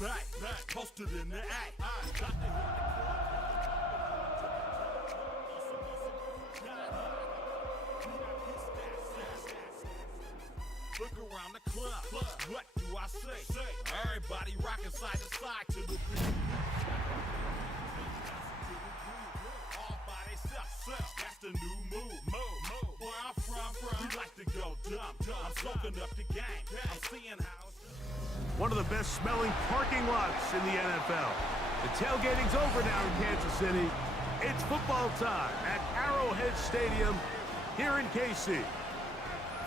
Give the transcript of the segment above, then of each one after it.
back, posted in the act. Look around the club, what do I say? Everybody rocking side to side to the beat. All by themselves, that's the new move. Where I'm from, we like to go dumb. I'm soaking up the game, I'm seeing how it's done. One of the best smelling parking lots in the NFL. The tailgating's over now in Kansas City. It's football time at Arrowhead Stadium here in KC.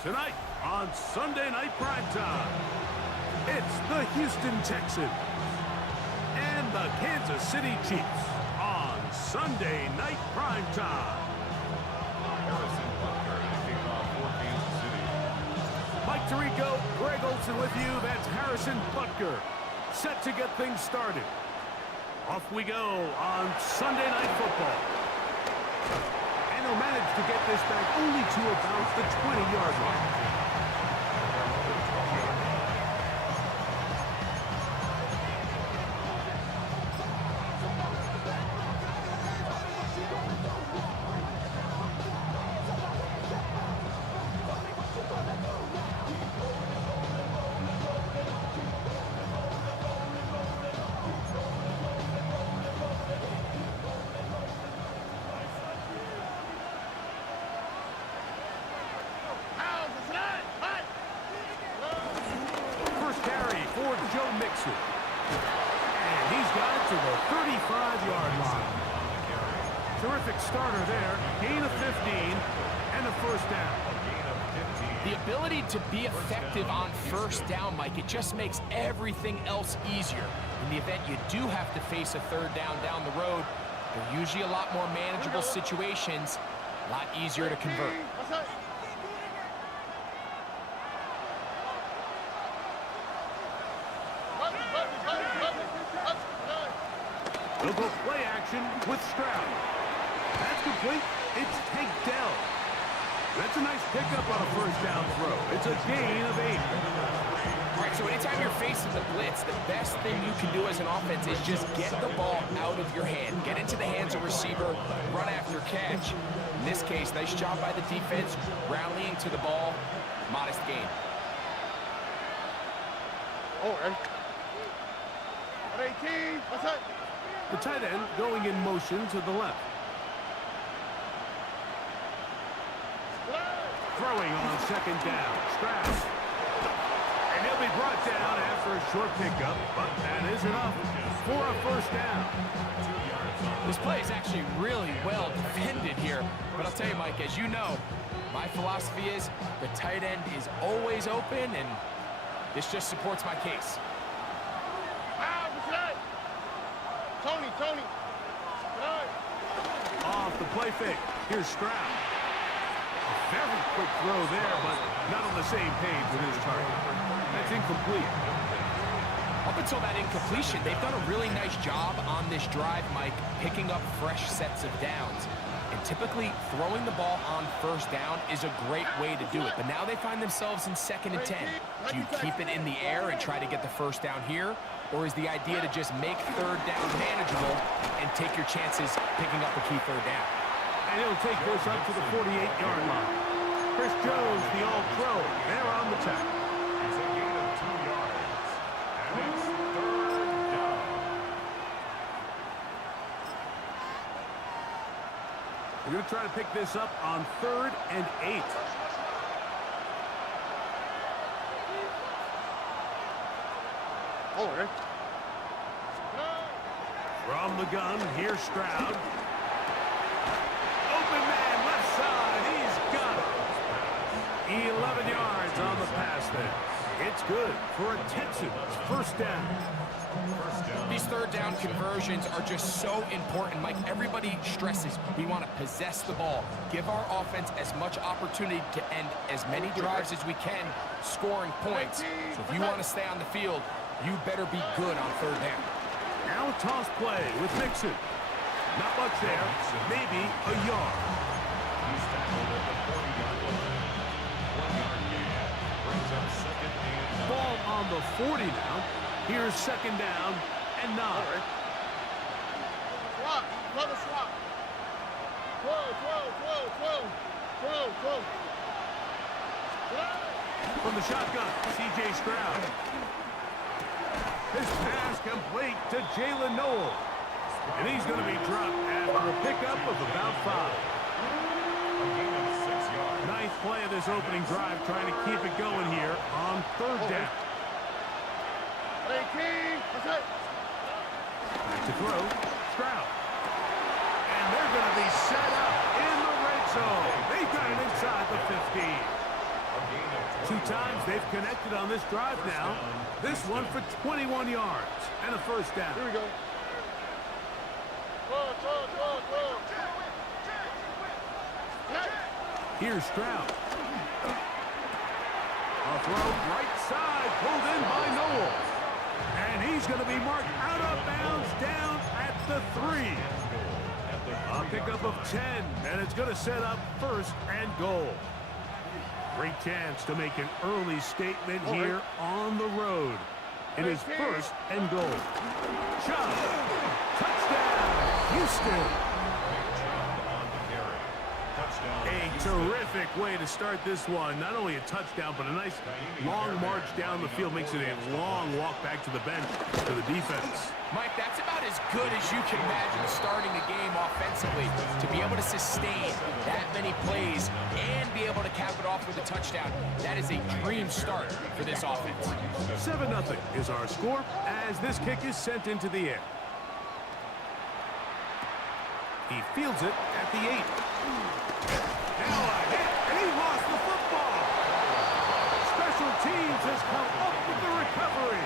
Tonight on Sunday Night Primetime, it's the Houston Texans and the Kansas City Chiefs on Sunday Night Primetime. Harrison Butker to kick off for Kansas City. Mike Tirico, Greg Olsen with you. That's Harrison Butker, set to get things started. Off we go on Sunday Night Football. And he'll manage to get this back only to about the 20-yard line. And he's got it to the 35-yard line. Terrific starter there. Gain of 15 and a first down. The ability to be effective on first down, Mike, it just makes everything else easier. In the event you do have to face a third down the road, they're usually a lot more manageable situations, a lot easier to convert. They'll go play action with Stroud. That's complete. It's Tank Dell. That's a nice pickup on a first down throw. It's a gain of 8. All right, so anytime you're facing the blitz, the best thing you can do as an offense is just get the ball out of your hand. Get into the hands of receiver, run after catch. In this case, nice job by the defense, rallying to the ball. Modest gain. Oh, 18. What's that? The tight end going in motion to the left. Throwing on second down. Stroud. And he'll be brought down after a short pickup, but that is enough for a first down. This play is actually really well defended here. But I'll tell you, Mike, as you know, my philosophy is the tight end is always open, and this just supports my case. Tony. Off the play fake. Here's Stroud. A very quick throw there, but not on the same page with his target. That's incomplete. Up until that incompletion, they've done a really nice job on this drive, Mike, picking up fresh sets of downs. And typically, throwing the ball on first down is a great way to do it. But now they find themselves in 2nd and 10. Do you keep it in the air and try to get the first down here? Or is the idea to just make third down manageable and take your chances picking up a key third down? And he'll take this up to the 48-yard line. Chris Jones, the all-pro, there on the tackle. It's a gain of 2 yards. And it's third down. They're going to try to pick this up on 3rd and 8. From the gun, here's Stroud. Open man, left side, he's got it. 11 yards on the pass there. It's good for a Texans first down. These third down conversions are just so important, Mike. Everybody stresses we want to possess the ball, give our offense as much opportunity to end as many drives as we can, scoring points. So if you want to stay on the field, you better be good on third down. Now a toss play with Mixon. Not much there, maybe a yard. He's tackled at the 40-yard line. 1 yard gain. Brings up 2nd and 9. Ball on the 40 now. Here's second down and 9. Swap. Another swap. 12. From the shotgun, C.J. Stroud. This pass complete to Jalen Noel. And he's going to be dropped after a pickup of about 5. A gain of 6 yards. Ninth play of this opening drive, trying to keep it going here on third down. Hey, King. That's it. Back to throw, Stroud. And they're going to be set up in the red zone. They've got it inside the 15. A gain of 2 times they've connected on this drive now. This one for 21 yards and a first down. Here we go. Here's Stroud. A throw right side, pulled in by Noel. And he's going to be marked out of bounds down at the 3. A pickup of 10, and it's going to set up first and goal. Great chance to make an early statement here on the road. It is first and goal. Shot. Touchdown, Houston. A terrific way to start this one. Not only a touchdown, but a nice long march down the field. Makes it a long walk back to the bench for the defense. Mike, that's about as good as you can imagine starting a game offensively. To be able to sustain that many plays and be able to cap it off with a touchdown, that is a dream start for this offense. 7-0 is our score as this kick is sent into the air. He fields it at the 8. Now a hit, and he lost the football. Special teams has come up with the recovery.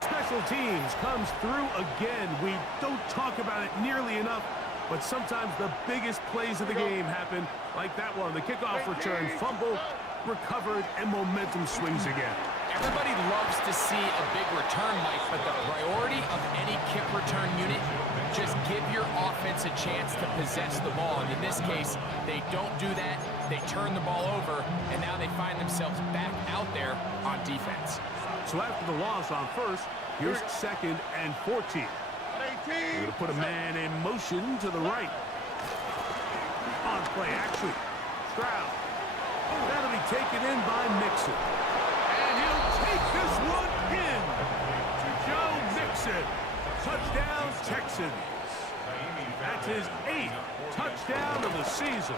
Special teams comes through again. We don't talk about it nearly enough, but sometimes the biggest plays of the game happen like that one. The kickoff return, fumble, recovered, and momentum swings again. Everybody loves to see a big return, Mike, but the priority of any kick return unit, just give your offense a chance to possess the ball. And in this case, they don't do that. They turn the ball over, and now they find themselves back out there on defense. So after the loss on first, here's second and 14. We're going to put a man in motion to the right. On play action. Stroud. That'll be taken in by Mixon. And he'll take this one in to Joe Mixon. Touchdown, Texans. That's his 8th touchdown of the season.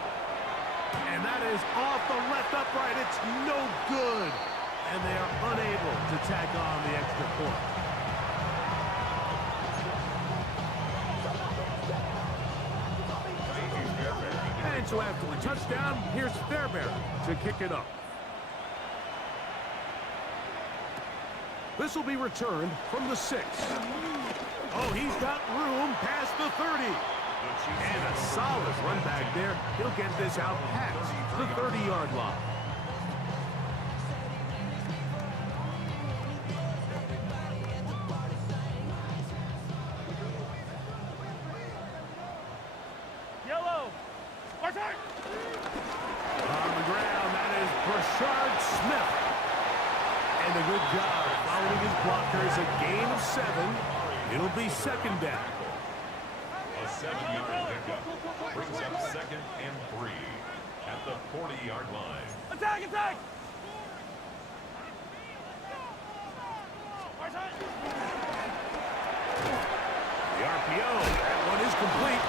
And that is off the left upright. It's no good. And they are unable to tack on the extra point. And so after the touchdown, here's Fairbairn to kick it up. This will be returned from the 6. Oh, he's got room past the 30. And a solid run back there. He'll get this out past the 30-yard line. On the ground, that is Brashard Smith. And a good job following his blockers. A gain of 7. It'll be second down. A 7-yard pickup brings up second and 3 at the 40-yard line. Attack! The RPO, that one is complete.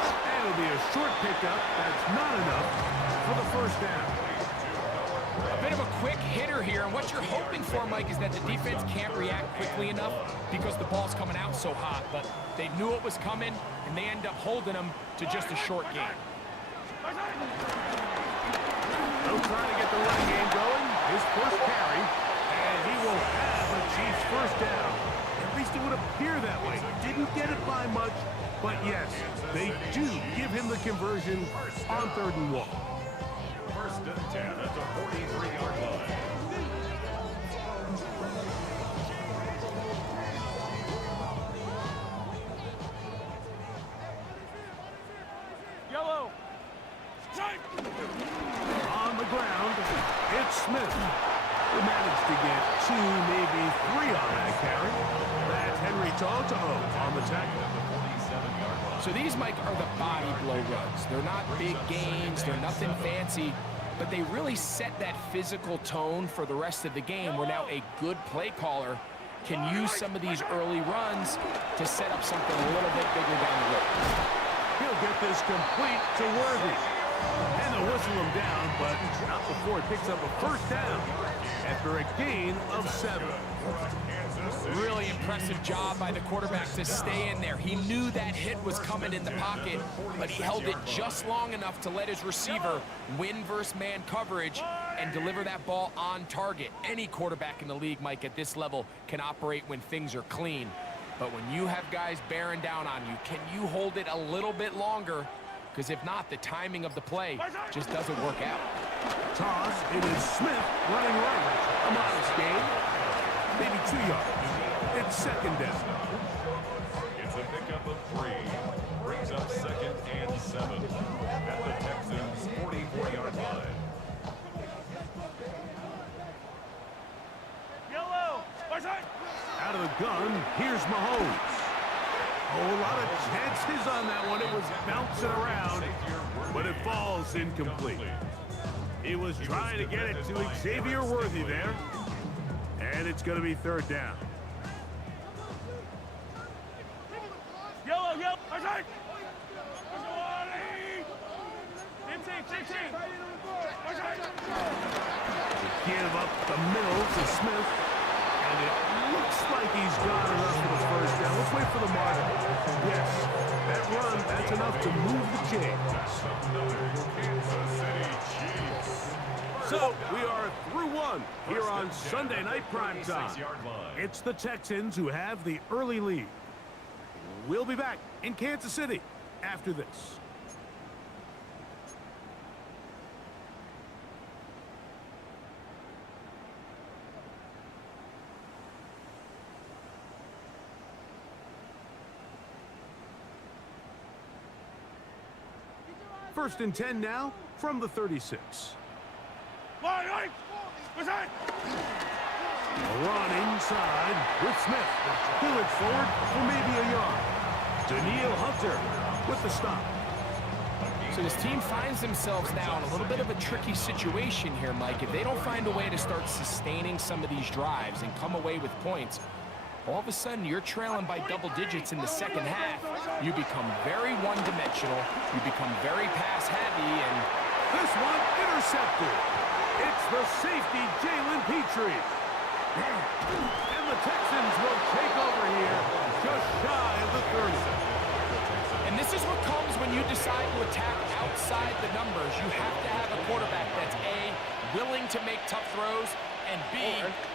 And it'll be a short pickup. That's not enough for the first down. A bit of a quick hitter here, and what you're hoping for, Mike, is that the defense can't react quickly enough because the ball's coming out so hot. But they knew it was coming, and they end up holding them to just a short game. They'll try to get the running game going. His first carry, and he will have a Chiefs first down. At least it would appear that way. Didn't get it by much, but yes, they do give him the conversion on 3rd and 1. First and 10 at the 43-yard line. Smith, who managed to get 2, maybe 3 on that carry. That's Henry Toto on the tackle. So these, Mike, are the body blow runs. They're not big gains, they're nothing fancy, but they really set that physical tone for the rest of the game where now a good play caller can use some of these early runs to set up something a little bit bigger down the road. He'll get this complete to Worthy. And they'll whistle him down, but not before he picks up a first down after a gain of 7. Really impressive job by the quarterback to stay in there. He knew that hit was coming in the pocket, but he held it just long enough to let his receiver win versus man coverage and deliver that ball on target. Any quarterback in the league, Mike, at this level can operate when things are clean. But when you have guys bearing down on you, can you hold it a little bit longer? Because if not, the timing of the play just doesn't work out. Toss, it is Smith running right. A modest gain, maybe 2 yards. It's second down. It's a pickup of 3. Brings up 2nd and 7 at the Texans' 44-yard line. Yellow! Out of the gun, here's Mahomes. Oh, a lot of chances on that one. It was bouncing around, but it falls incomplete. He was trying to get it to Xavier Worthy there, and it's going to be 3rd down. Yellow! Give up the middle to Smith, and it looks like he's got enough for the first down. Let's wait for the mark. Yes, that run, that's enough to move the chains. So we are through 1 here on Sunday Night Primetime. It's the Texans who have the early lead. We'll be back in Kansas City after this. First and 10 now from the 36. A run inside with Smith. He'll look forward for maybe a yard. Daniil Hunter with the stop. So this team finds themselves now in a little bit of a tricky situation here, Mike. If they don't find a way to start sustaining some of these drives and come away with points, all of a sudden you're trailing by double digits in the second half. You become very one-dimensional. You become very pass-heavy, and this one intercepted. It's the safety, Jalen Petrie. And the Texans will take over here just shy of the 30. And this is what comes when you decide to attack outside the numbers. You have to have a quarterback that's A, willing to make tough throws, and B,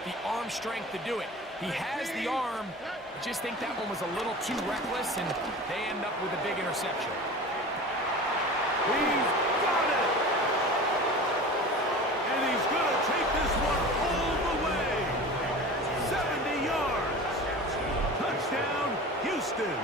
the arm strength to do it. He has the arm. I just think that one was a little too reckless, and they end up with a big interception. He's got it! And he's going to take this one all the way. 70 yards. Touchdown, Houston.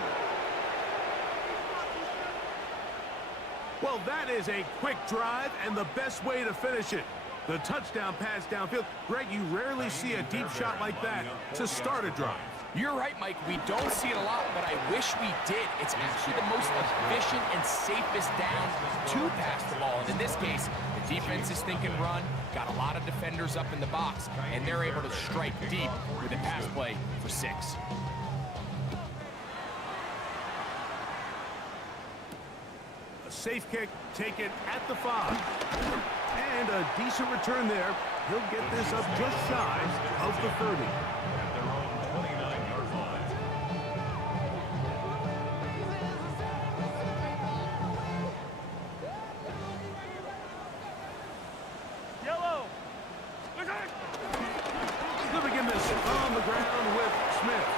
Well, that is a quick drive and the best way to finish it. The touchdown pass downfield. Greg, you rarely see a deep shot like that to start a drive. You're right, Mike. We don't see it a lot, but I wish we did. It's actually the most efficient and safest down to pass the ball. And in this case, the defense is thinking run, got a lot of defenders up in the box, and they're able to strike deep with a pass play for 6. A safe kick taken at the 5. And a decent return there. He'll get this up just shy of the 30. At their own 29-yard line. Yellow! Flipping this on the ground with Smith.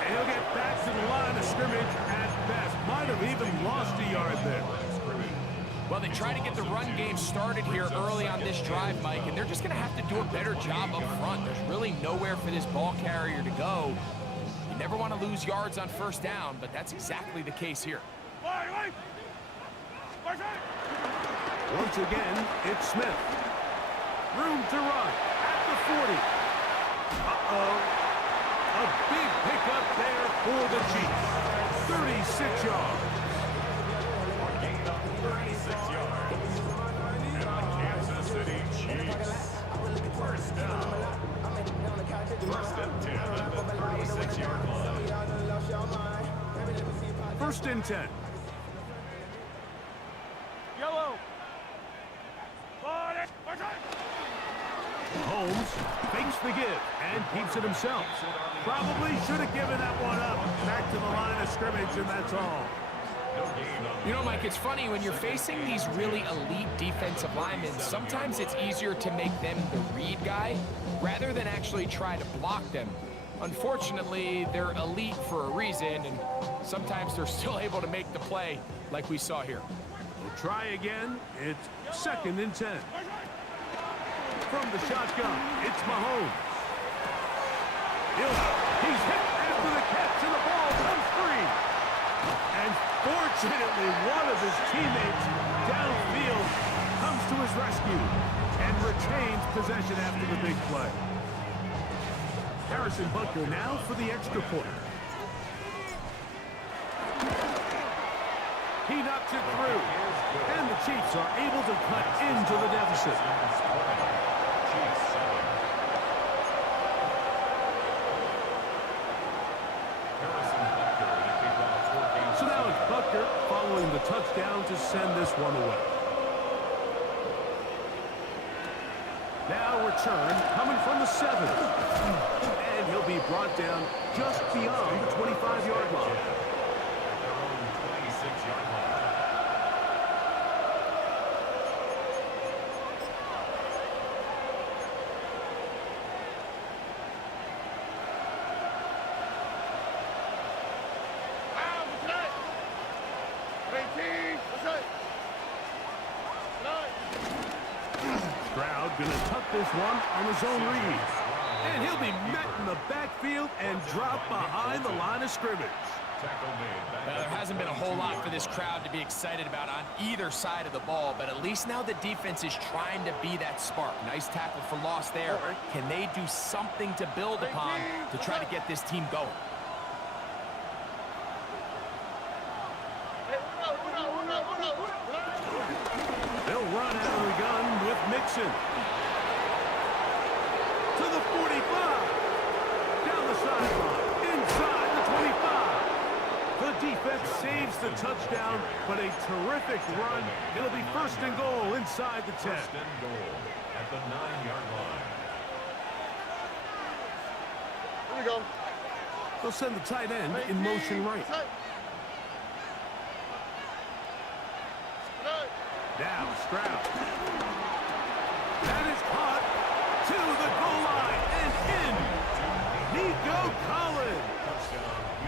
And he'll get back to the line of scrimmage at best. Might have even lost a yard there. Well, they try to get the run game started here early on this drive, Mike, and they're just going to have to do a better job up front. There's really nowhere for this ball carrier to go. You never want to lose yards on first down, but that's exactly the case here. Once again, it's Smith. Room to run at the 40. Uh-oh. A big pickup there for the Chiefs. 36 yards. Gain of 36 yards. And the Kansas City Chiefs. First down. First and 10 at the 36-yard line. First and 10. Yellow. Holmes fakes the give and keeps it himself. Probably should have given that one up. Back to the line of scrimmage, and that's all. You know, Mike, it's funny, when you're facing these really elite defensive linemen, sometimes it's easier to make them the read guy rather than actually try to block them. Unfortunately, they're elite for a reason, and sometimes they're still able to make the play like we saw here. We'll try again. It's second and 10. From the shotgun, it's Mahomes. He's hit after the catch, and the ball comes free. And fortunately, one of his teammates downfield comes to his rescue and retains possession after the big play. Harrison Butker now for the extra point. He knocks it through, and the Chiefs are able to cut into the deficit. So now it's Butker following the touchdown to send this one away. Now return coming from the 7. And he'll be brought down just beyond the 25-yard line. Stroud gonna tuck this one on his own read. And he'll be met in the backfield and dropped behind the line of scrimmage. Well, there hasn't been a whole lot for this crowd to be excited about on either side of the ball, but at least now the defense is trying to be that spark. Nice tackle for loss there. Can they do something to build upon to try to get this team going? They'll run out of the gun with Mixon. To the 45. Down the sideline. Inside the 25. The defense saves the touchdown, but a terrific run. It'll be first and goal inside the 10. First and goal at the 9-yard line. Here we go. They'll send the tight end in motion right. Now Stroud. That is caught to the goal line and in. Nico Collins.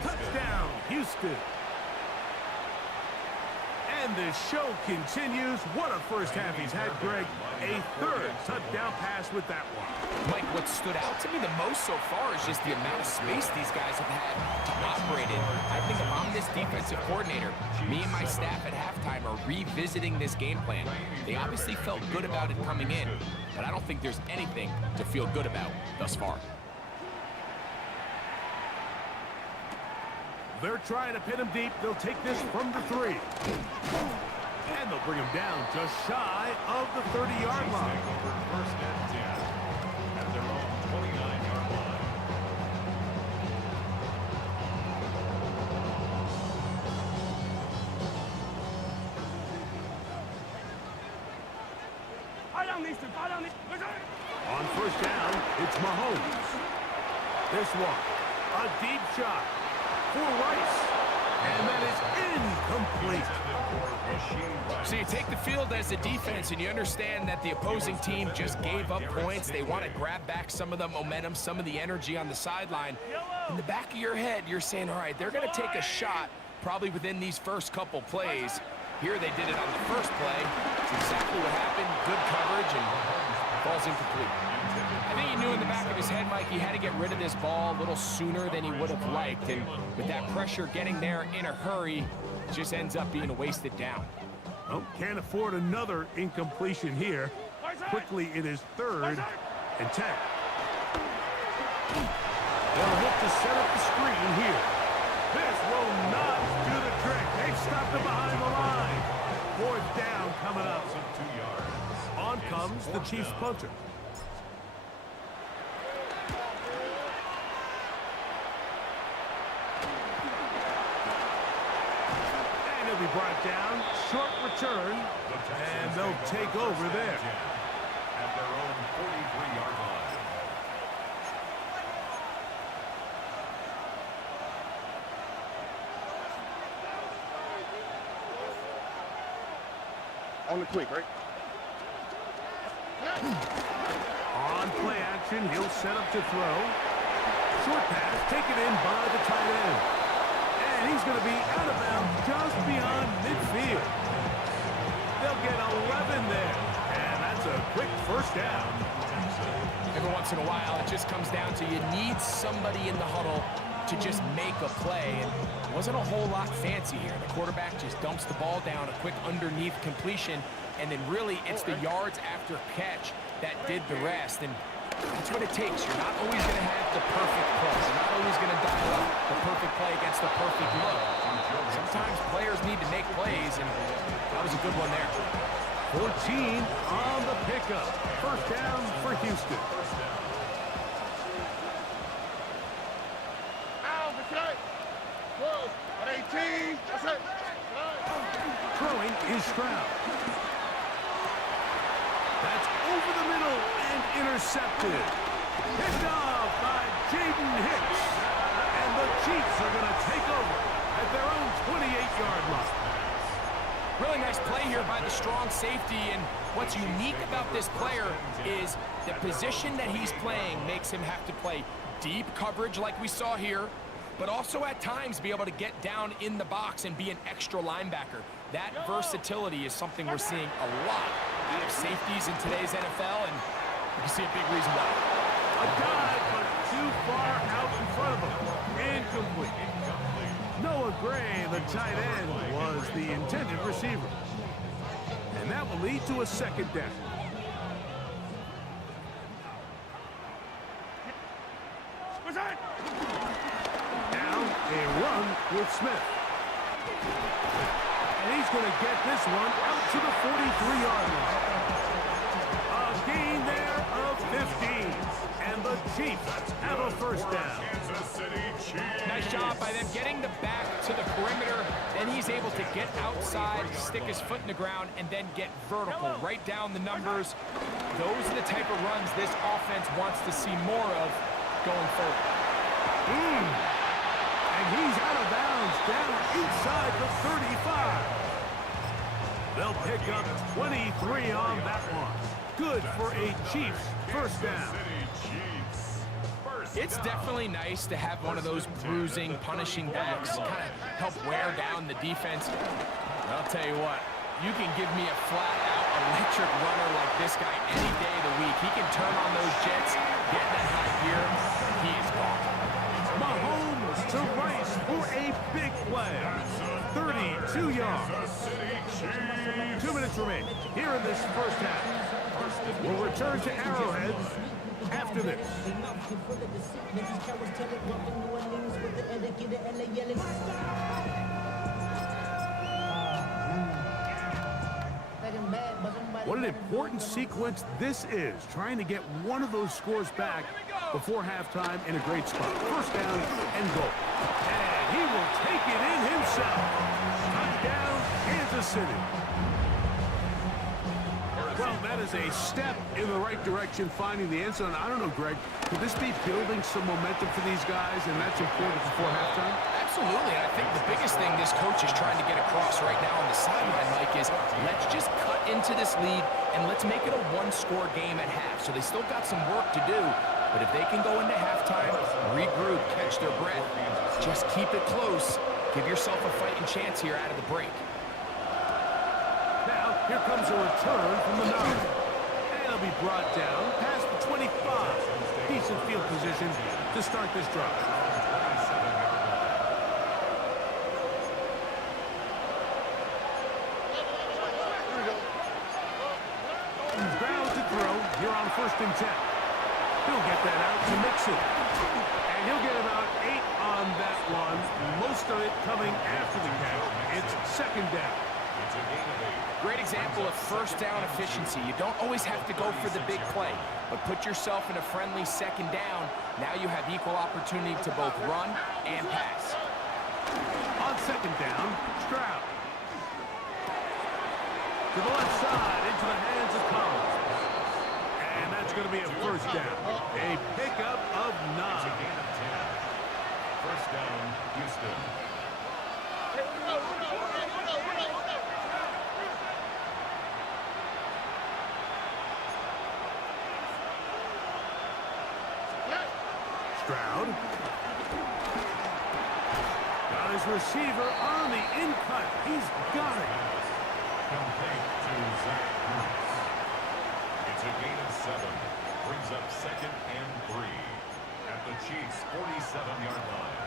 Touchdown, Houston. And the show continues. What a first half he's had, Greg. A third touchdown pass with that one. Mike, what stood out to me the most so far is just the amount of space these guys have had to operate in. I think if I'm this defensive coordinator, me and my staff at halftime are revisiting this game plan. They obviously felt good about it coming in, but I don't think there's anything to feel good about thus far. They're trying to pin him deep. They'll take this from the 3. And they'll bring him down just shy of the 30-yard line. First and 10 at their own 29-yard line. On first down, it's Mahomes. This one, a deep shot for Rice. And that is incomplete. So you take the field as a defense and you understand that the opposing team just gave up points. They want to grab back some of the momentum, some of the energy on the sideline. In the back of your head, you're saying, all right, they're going to take a shot probably within these first couple plays. Here they did it on the first play. It's exactly what happened. Good coverage and ball's incomplete. I think he knew in the back of his head, Mike, he had to get rid of this ball a little sooner than he would have liked. And with that pressure getting there in a hurry, it just ends up being a wasted down. Well, can't afford another incompletion here. quickly in his 3rd and 10. They'll look to set up the screen here. This will not do the trick. They've stopped him behind the line. 4th down coming up. 2 yards. On comes the Chiefs punter. And he'll be brought down. Short return. And they'll take over there. At their own 43-yard line. On the quick, right? On play action, he'll set up to throw. Short pass taken in by the tight end. And he's going to be out of bounds just beyond midfield. They'll get 11 there. And that's a quick 1st down. Every once in a while, it just comes down to you need somebody in the huddle to just make a play. And it wasn't a whole lot fancy here. The quarterback just dumps the ball down, a quick underneath completion, and then really it's the yards after catch that did the rest. And that's what it takes. You're not always going to have the perfect play. You're not always going to dial up the perfect play against the perfect look. Sometimes players need to make plays, and that was a good one there. 14 on the pickup. 1st down for Houston. Throwing is Stroud. That's over the middle and intercepted. Picked off by Jaden Hicks. And the Chiefs are going to take over at their own 28-yard line. Really nice play here by the strong safety, and what's unique about this player is the position that he's playing makes him have to play deep coverage like we saw here, but also at times be able to get down in the box and be an extra linebacker. That versatility is something we're seeing a lot out of safeties in today's NFL, and you can see a big reason why. A dive, but too far out in front of him. Incomplete. Noah Gray, the tight end, was the intended receiver. And that will lead to a 2nd down. Now a run with Smith. And he's going to get this one out to the 43-yard line. A gain there of 15. And the Chiefs have a 1st down. Nice job by them getting the back to the perimeter. Then he's able to get outside, stick his foot in the ground, and then get vertical, right down the numbers. Those are the type of runs this offense wants to see more of going forward. And he's out of bounds down inside the 35. They'll pick up 23 on that one. Good for a Chiefs 1st down. It's definitely nice to have one of those bruising, punishing backs kind of help wear down the defense. And I'll tell you what, you can give me a flat-out electric runner like this guy any day of the week. He can turn on those jets, get in that high gear, he is gone. Mahomes to Rice for a big play. 32 yards. 2 minutes remain here in this 1st half. We'll return to Arrowhead after this. What an important sequence this is, trying to get one of those scores back before halftime in a great spot. 1st down and goal. And he will take it in himself. Touchdown, Kansas City. Well, that is a step in the right direction, finding the end zone. I don't know, Greg, could this be building some momentum for these guys, and that's important before halftime? Absolutely, and I think the biggest thing this coach is trying to get across right now on the sideline, Mike, is let's just cut into this lead, and let's make it a one-score game at half. So they still got some work to do, but if they can go into halftime, regroup, catch their breath, just keep it close, give yourself a fighting chance here out of the break. Now, here comes a return from the 9. And it'll be brought down past the 25. Decent field position to start this drive. Ground to 3. first and 10. He'll get that out to mix it. And he'll get about 8 on that one. Most of it coming after the catch. It's second down. It's a gain of 8. Great example of first down efficiency. You don't always have to go for the big play, but put yourself in a friendly second down. Now you have equal opportunity to both run and pass. On second down, Stroud. To the left side, into the hands of Collins. And that's going to be a first down. A pickup of 9. It's a gain of 10. First down, Houston. Stroud. Got his receiver on the in-cut. He's got it. Complete to Zach Moss. It's a gain of 7. Brings up second and 3 at the Chiefs' 47-yard line.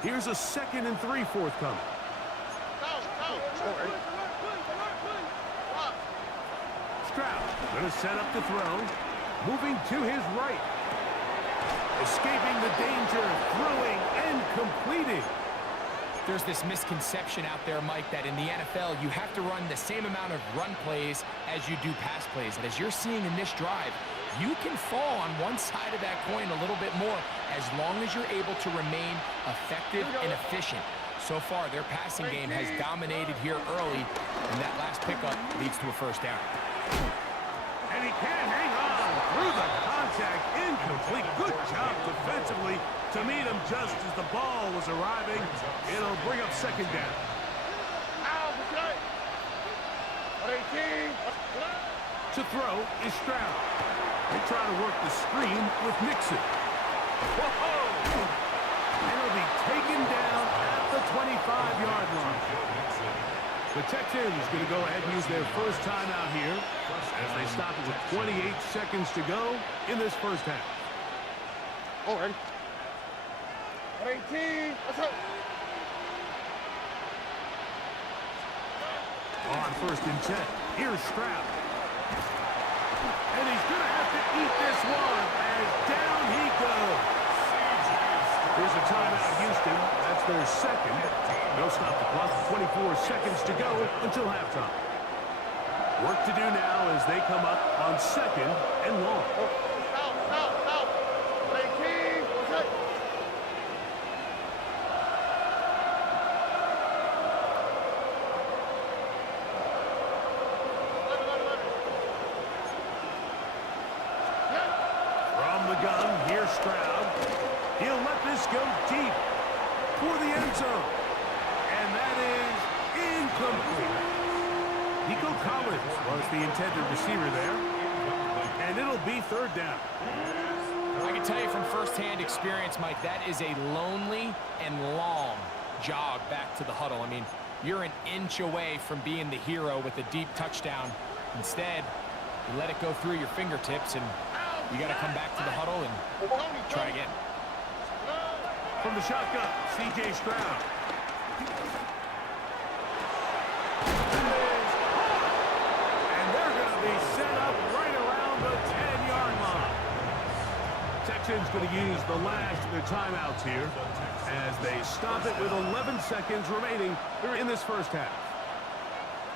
Here's a 2nd and 3 forthcoming. Stroud going to set up the throw. Moving to his right. Escaping the danger, throwing and completing. There's this misconception out there, Mike, that in the NFL, you have to run the same amount of run plays as you do pass plays. And as you're seeing in this drive, you can fall on one side of that coin a little bit more as long as you're able to remain effective and efficient. So far, their passing game has dominated here early, and that last pickup leads to a first down. And he can't hang on through the contact. Incomplete. Good job defensively to meet him just as the ball was arriving. It'll bring up second down. To throw is Stroud. They try to work the screen with Nixon. Whoa! And he'll be taken down at the 25-yard line. The Texans going to go ahead and use their first timeout here as they stop it with 28 seconds to go in this first half. All right. 18. Let's go. On first and 10, here's Stroud. And he's going to have to eat this one as down he goes. Here's a timeout, Houston. That's their second. They'll stop the clock. 24 seconds to go until halftime. Work to do now as they come up on second and long. Stop. 18. Let's go. From the gun, here's Stroud. He'll let this go deep for the end zone. And that is incomplete. Nico Collins was the intended receiver there. And it'll be third down. I can tell you from firsthand experience, Mike, that is a lonely and long jog back to the huddle. I mean, you're an inch away from being the hero with a deep touchdown. Instead, you let it go through your fingertips, and you got to come back to the huddle and try again. From the shotgun, C.J. Stroud. And they're going to be set up right around the 10-yard line. Texans going to use the last of their timeouts here as they stop it with 11 seconds remaining in this first half.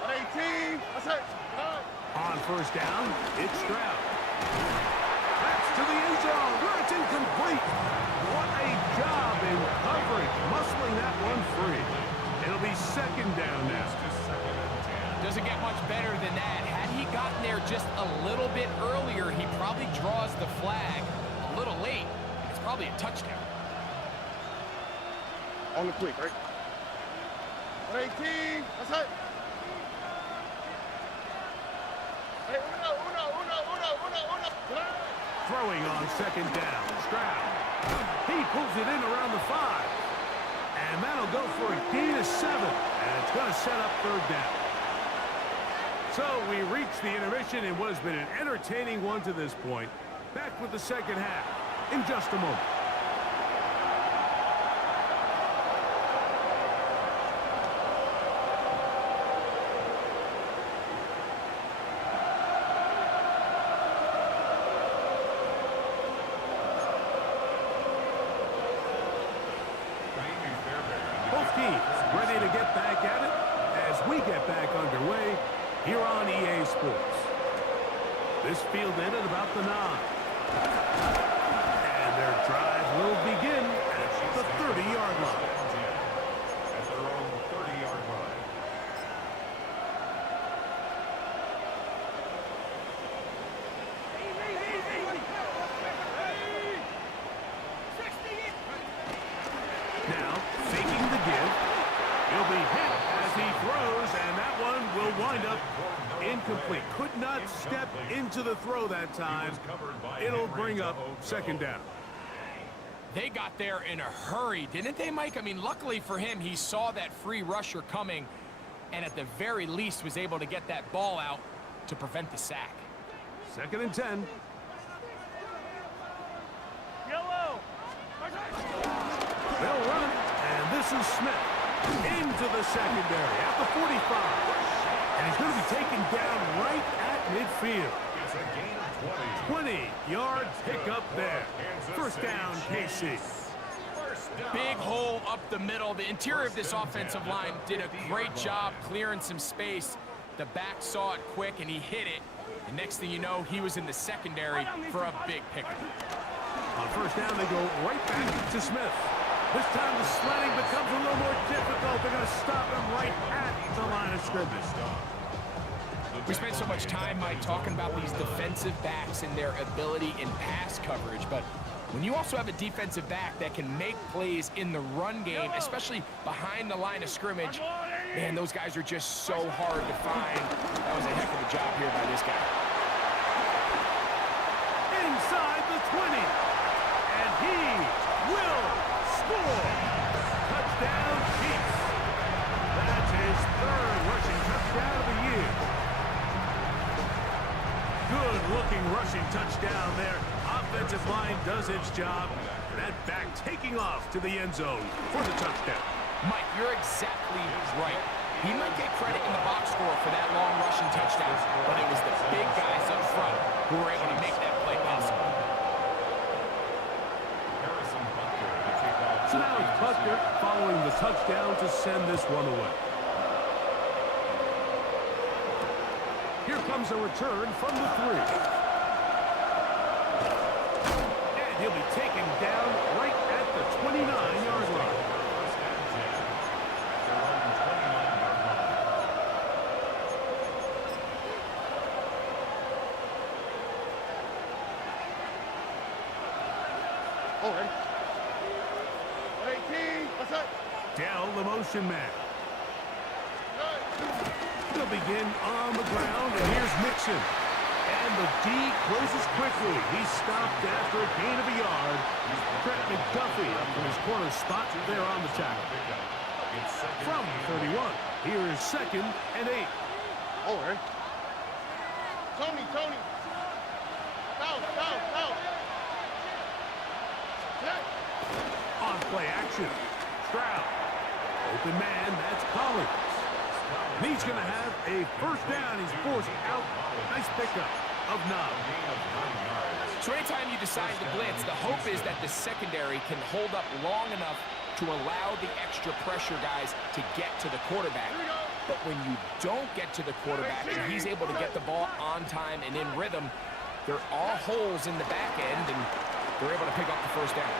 18. Let's go. On first down, it's Stroud. That's to the end zone, where it's incomplete. What a job in coverage, muscling that one free. It'll be second down now. Doesn't get much better than that. Had he gotten there just a little bit earlier, he probably draws the flag a little late. It's probably a touchdown. On the quick, right? 18. Let's go. Throwing on second down, Stroud. He pulls it in around the 5. And that'll go for a gain of 7. And it's going to set up third down. So we reach the intermission in what has been an entertaining one to this point. Back with the second half in just a moment. on EA Sports. This fielded at about the 9. And their drive will begin at the 30-yard line. At their own 30-yard line. Now, faking the give. He'll be hit as he throws, and that one will wind up incomplete. Could not step into the throw that time. It'll bring up second down. They got there in a hurry, didn't they, Mike? I mean, luckily for him, he saw that free rusher coming, and at the very least was able to get that ball out to prevent the sack. 2nd and 10. They'll run it, and this is Smith into the secondary at the 45. And he's going to be taken down right at midfield. It's a gain of 20. 20-yard pickup there. First down, KC. Big hole up the middle. The interior of this offensive line did a great job clearing some space. The back saw it quick, and he hit it. And next thing you know, he was in the secondary for a big pickup. On first down, they go right back to Smith. This time the sledding becomes a little more difficult. They're going to stop him right at the line of scrimmage. We spent so much time, Mike, talking about these defensive backs and their ability in pass coverage, but when you also have a defensive back that can make plays in the run game, especially behind the line of scrimmage, man, those guys are just so hard to find. That was a heck of a job here by this guy. Inside the 20. And he will score. Touchdown, Chiefs. That's his 3rd rushing touchdown of the year. Good-looking rushing touchdown there. Offensive line does its job. And that back taking off to the end zone for the touchdown. Mike, you're exactly right. He might get credit in the box score for that long rushing touchdown, but it was the big guys up front who were able to make that play possible. So now it's Butker following the touchdown to send this one away. Here comes a return from the 3. And he'll be taken down right at the 29-yard line. Oh, ready? 18, what's up? Dell, the motion man. He'll begin on the ground, and here's Mixon. And the D closes quickly. He's stopped after a gain of a yard. Trent McDuffie up from his corner spot there on the tackle. From 31, here is 2nd and 8. Oh, ready? Tony. Out. On play action. Stroud. Open man, that's Collins. And he's going to have a first down. He's forced out. Nice pickup of 9. So anytime you decide to blitz, the hope is that the secondary can hold up long enough to allow the extra pressure guys to get to the quarterback. But when you don't get to the quarterback and he's able to get the ball on time and in rhythm, there are holes in the back end, and they're able to pick up the first down.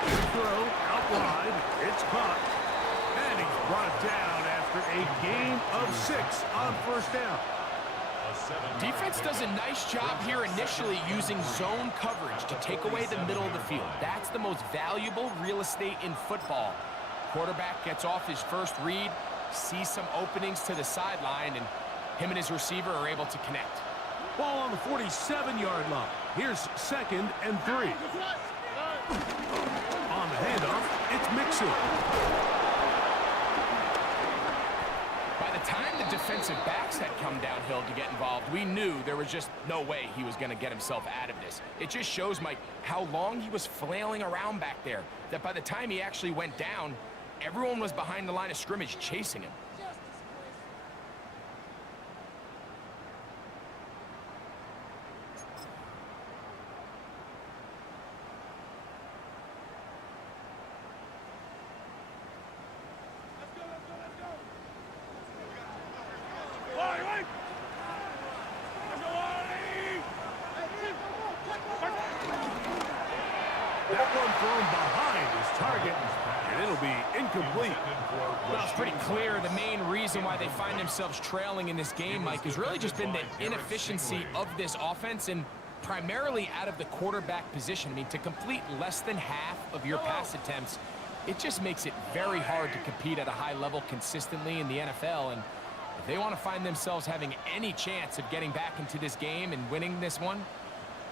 Good throw out wide. It's caught. And he's brought down after a gain of 6 on first down. Defense does a nice job here initially using zone coverage to take away the middle of the field. That's the most valuable real estate in football. Quarterback gets off his first read, sees some openings to the sideline, and him and his receiver are able to connect. Ball on the 47-yard line. Here's 2nd and 3. On the handoff, it's Mixon. By the time the defensive backs had come downhill to get involved, we knew there was just no way he was going to get himself out of this. It just shows, Mike, how long he was flailing around back there, that by the time he actually went down, everyone was behind the line of scrimmage chasing him. thrown behind his target, and it'll be incomplete. Well, it's pretty clear the main reason why they find themselves trailing in this game, Mike, has really just been the inefficiency of this offense and primarily out of the quarterback position. I mean, to complete less than half of your pass attempts, it just makes it very hard to compete at a high level consistently in the NFL. And if they want to find themselves having any chance of getting back into this game and winning this one,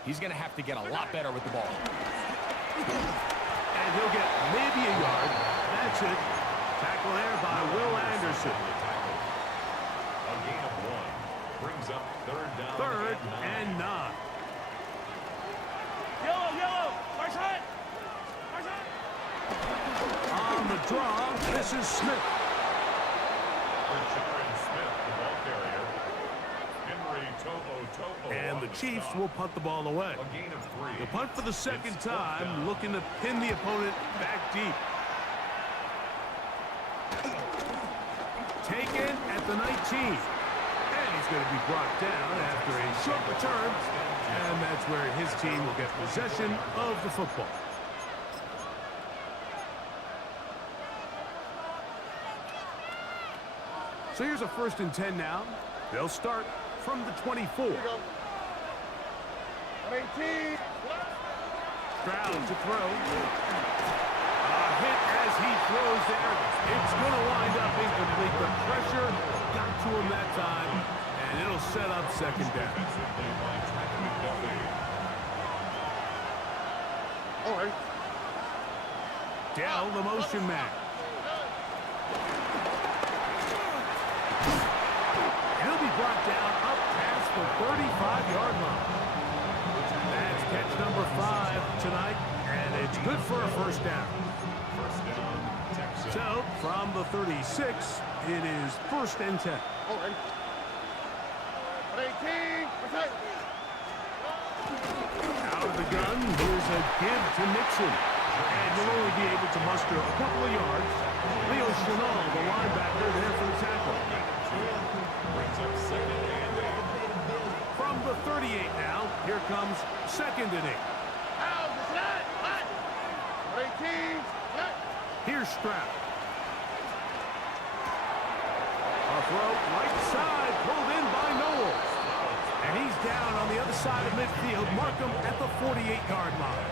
he's going to have to get a lot better with the ball. And he'll get maybe a yard. That's it. Tackle there by Will Anderson. A gain of 1 brings up third down. Third and 9. Yellow. Varsity. On the draw, this is Smith. Smith, the ball carrier. Henry To'o. And the Chiefs will punt the ball away. A gain of 3. The punt for the second time, looking to pin the opponent back deep. Taken at the 19. And he's going to be brought down after a short return. And that's where his team will get possession of the football. So here's a 1st and 10 now. They'll start from the 24. 18. Stroud to throw. A hit as he throws there. It's going to wind up incomplete. The pressure got to him that time, and it'll set up second down. All right. Dell, the motion man. He'll be brought down up past the 35-yard line. That's catch number 5 tonight, and it's good for a first down. So, from the 36, it is 1st and 10. All right. 18. Out of the gun, here's a give to Nixon. And you'll only be able to muster a couple of yards. Leo Chenal, the linebacker, there for the tackle. From the 38 now, here comes 2nd and 8. 18. Here's Stroud. A throw right side, pulled in by Knowles. And he's down on the other side of midfield. Mark him at the 48-yard line.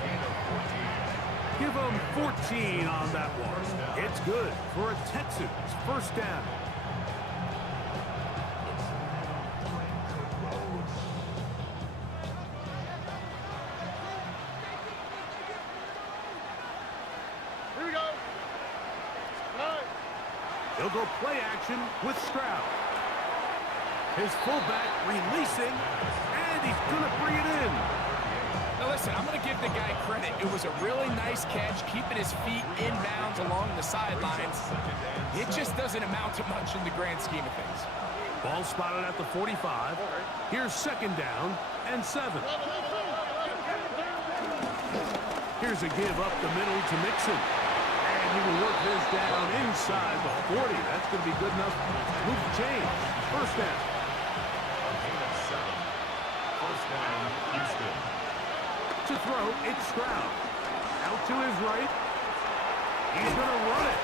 Give him 14 on that one. It's good for a Texans first down. Here we go. He'll go play action with Stroud. His fullback releasing, and he's going to bring it in. Now listen, I'm going to give the guy credit. It was a really nice catch, keeping his feet inbounds along the sidelines. It just doesn't amount to much in the grand scheme of things. Ball spotted at the 45. Here's 2nd down and 7. Here's a give up the middle to Mixon. And he will work this down inside the 40. That's going to be good enough to move the chain. First down. First down, Houston. To throw, it's Stroud. Out to his right. He's going to run it.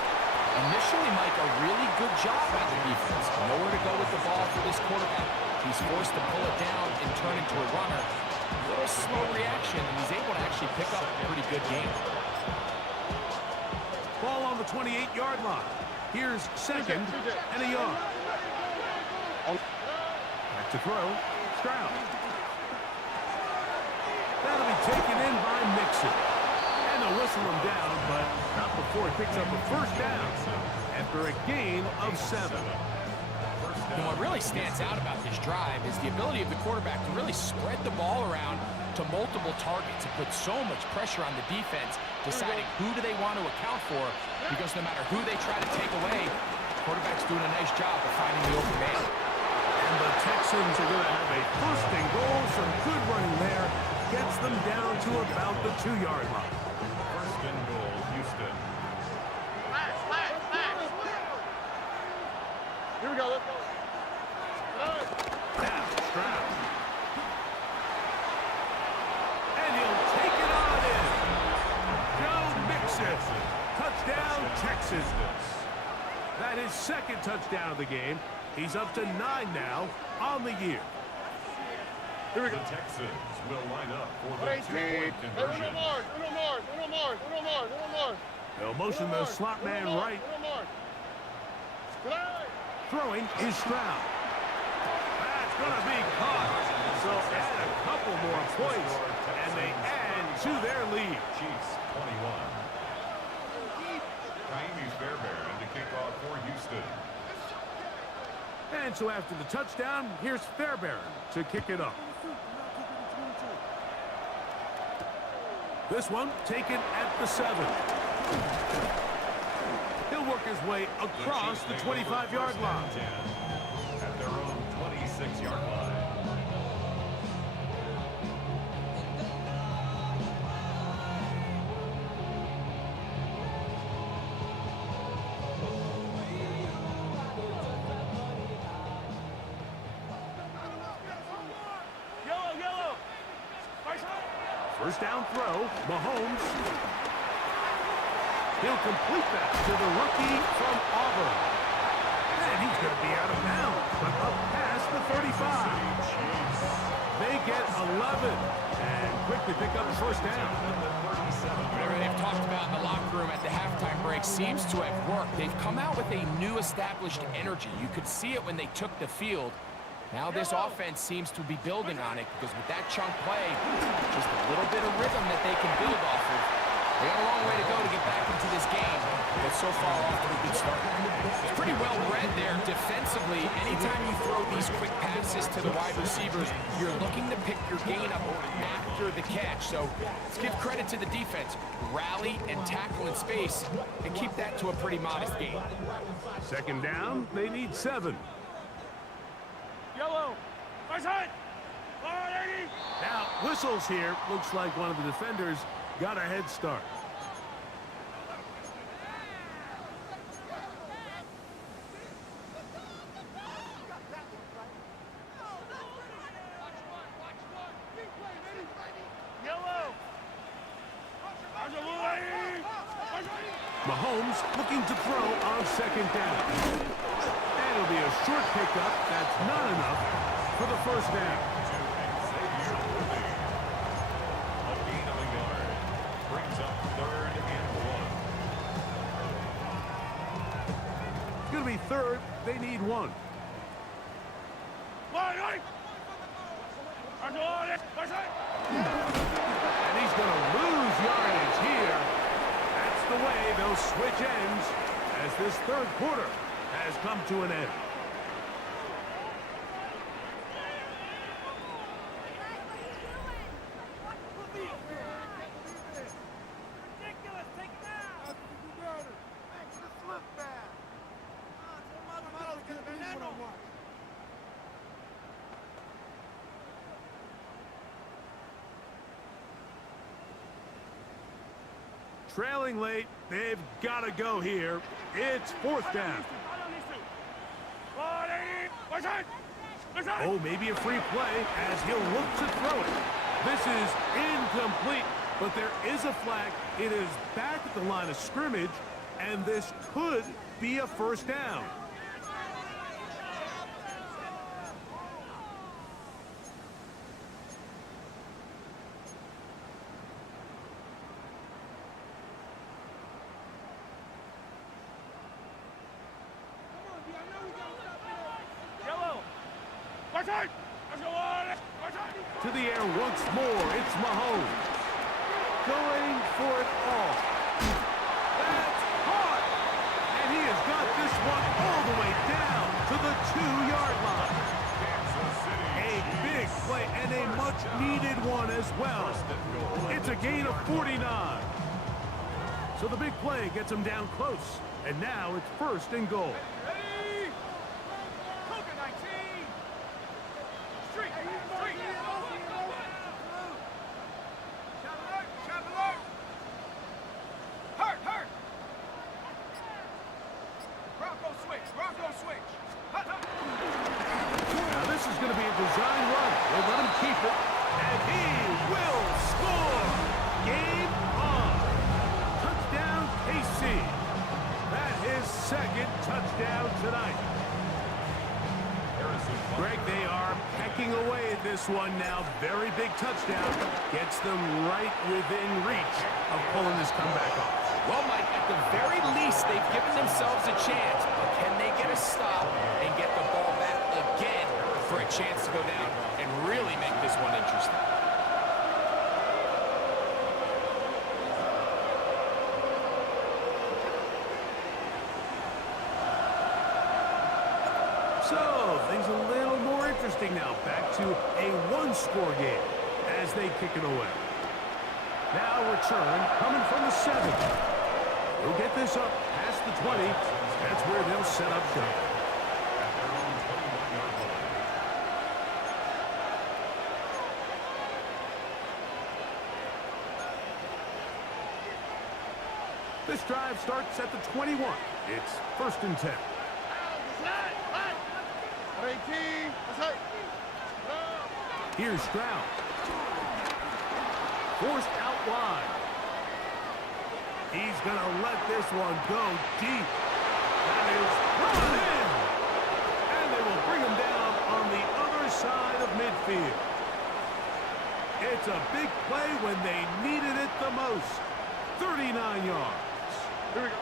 Initially, Mike, a really good job by the defense. Nowhere to go with the ball for this quarterback. He's forced to pull it down and turn into a runner. A little slow reaction, and he's able to actually pick up a pretty good game. Ball on the 28-yard line. Here's 2nd and a yard. Back to throw, Stroud. That'll be taken in by Mixon. And they'll whistle him down, but not before he picks up a first down after a gain of 7. And what really stands out about this drive is the ability of the quarterback to really spread the ball around to multiple targets and put so much pressure on the defense, deciding who do they want to account for, because no matter who they try to take away, the quarterback's doing a nice job of finding the open man. And the Texans are going to have a 1st and goal. Some good running there. Gets them down to about the 2-yard line. First and goal, Houston. Here we go. Let's go. Now, Stroud. And he'll take it on in. Joe second touchdown of the game. He's up to 9 now on the year. Here we go. The Texans will line up for the 18. two-point Hey, conversion. Uno Mars. They'll motion the slot man right. Throwing is Stroud. That's going to be caught. So add a couple more points, and they add to their lead. Chiefs 21. Kaimi Fairbairn to kick off for Houston. And so after the touchdown, here's Fairbairn to kick it up. This one taken at the 7. He'll work his way across the 25-yard line. At their own 26-yard line. First down throw, Mahomes. He'll complete that to the rookie from Auburn. And he's going to be out of bounds, but up past the 35. They get 11 and quickly pick up the first down. Whatever they've talked about in the locker room at the halftime break seems to have worked. They've come out with a new established energy. You could see it when they took the field. Now this offense seems to be building on it because with that chunk play, just a little bit of rhythm that they can build off of. They got a long way to go to get back into this game, but so far off to a good start. It's pretty well read there defensively. Anytime you throw these quick passes to the wide receivers, you're looking to pick your gain up after the catch. So let's give credit to the defense. Rally and tackle in space and keep that to a pretty modest gain. Second down, they need 7. Yellow. My side. Now, whistles here. Looks like one of the defenders got a head start. Mahomes looking to throw on second down. And it'll be a short pickup. That's not enough for the first down. A gain of a yard. Brings up 3rd and 1. It's going to be 3rd. They need 1. And he's going to lose yardage here. That's the way they'll switch ends as this third quarter has come to an end. Trailing late, they've got to go here. It's 4th down. Oh, maybe a free play as he'll look to throw it. This is incomplete, but there is a flag. It is back at the line of scrimmage, and this could be a first down. To the air once more, it's Mahomes. Going for it all. That's caught! And he has got this one all the way down to the 2-yard line. A big play and a much-needed one as well. It's a gain of 49. So the big play gets him down close. And now it's 1st and goal. Now this is going to be a design run. They'll let him keep it, and he will score. Game on. Touchdown, KC. That is second touchdown tonight. Greg, they are pecking away at this one now. Very big touchdown. Gets them right within reach of pulling this comeback off. Well, Mike, at the very least, they've given themselves a chance. But can they get a stop and get the ball back again for a chance to go down and really make this one interesting? So, things a little more interesting now. Back to a one-score game as they kick it away. Now return coming from the 7. They'll get this up past the 20. That's where they'll set up shop. This drive starts at the 21. It's 1st and 10. Here's Stroud. Forced out wide. He's going to let this one go deep. That is run in. And they will bring him down on the other side of midfield. It's a big play when they needed it the most. 39 yards. Here we go.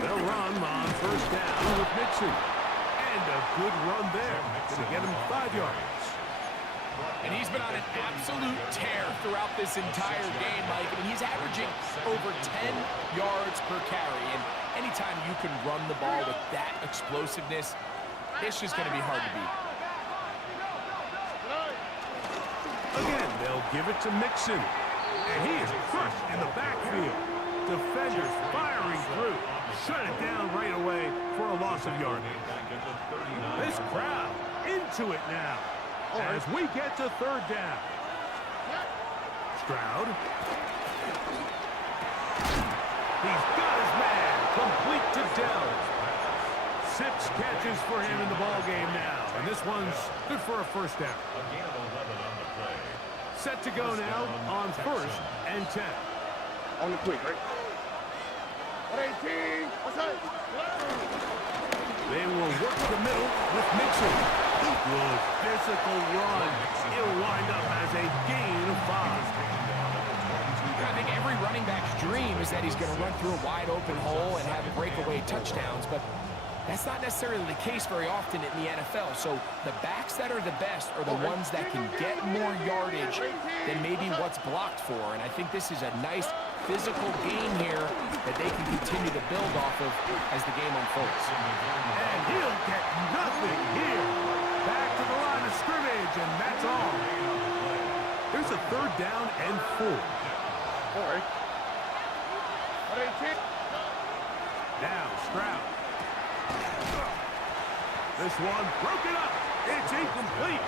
They'll run on 1st down with Mixon. And a good run there to get him 5 yards. And he's been on an absolute tear throughout this entire game, Mike. I mean, he's averaging over 10 yards per carry. And anytime you can run the ball with that explosiveness, it's just going to be hard to beat. Again, they'll give it to Mixon. And he is crushed in the backfield. Defenders firing through. Shut it down right away for a loss of yardage. This crowd into it now as we get to 3rd down. Stroud. He's got his man. Complete to Dell. 6 catches for him in the ball game now. And this one's good for a 1st down. Set to go now on 1st and 10. On the quick, right? 18. They will work the middle with Mixon. Good physical run. It'll wind up as a gain of 5. I think every running back's dream is that he's going to run through a wide open hole and have breakaway touchdowns, but that's not necessarily the case very often in the NFL. So the backs that are the best are the ones that can get more yardage than maybe what's blocked for. And I think this is a nice physical game here that they can continue to build off of as the game unfolds. And he'll get nothing here. Back to the line of scrimmage, and that's all. Here's a 3rd down and 4. Now Stroud. This one broken up. It's incomplete.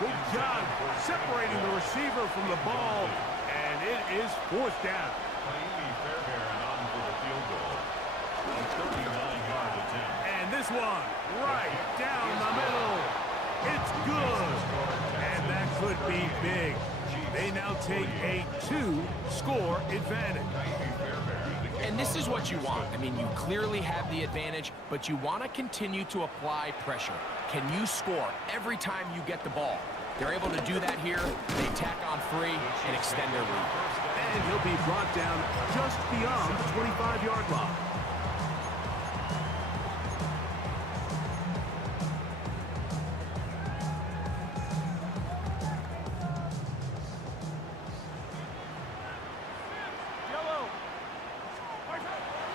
Good job separating the receiver from the ball, and it is 4th down. And this one right down the middle. It's good. And that could be big. They now take a 2-score advantage. And this is what you want. I mean, you clearly have the advantage, but you want to continue to apply pressure. Can you score every time you get the ball? They're able to do that here. They tack on 3 and extend their lead. And he'll be brought down just beyond the 25-yard line.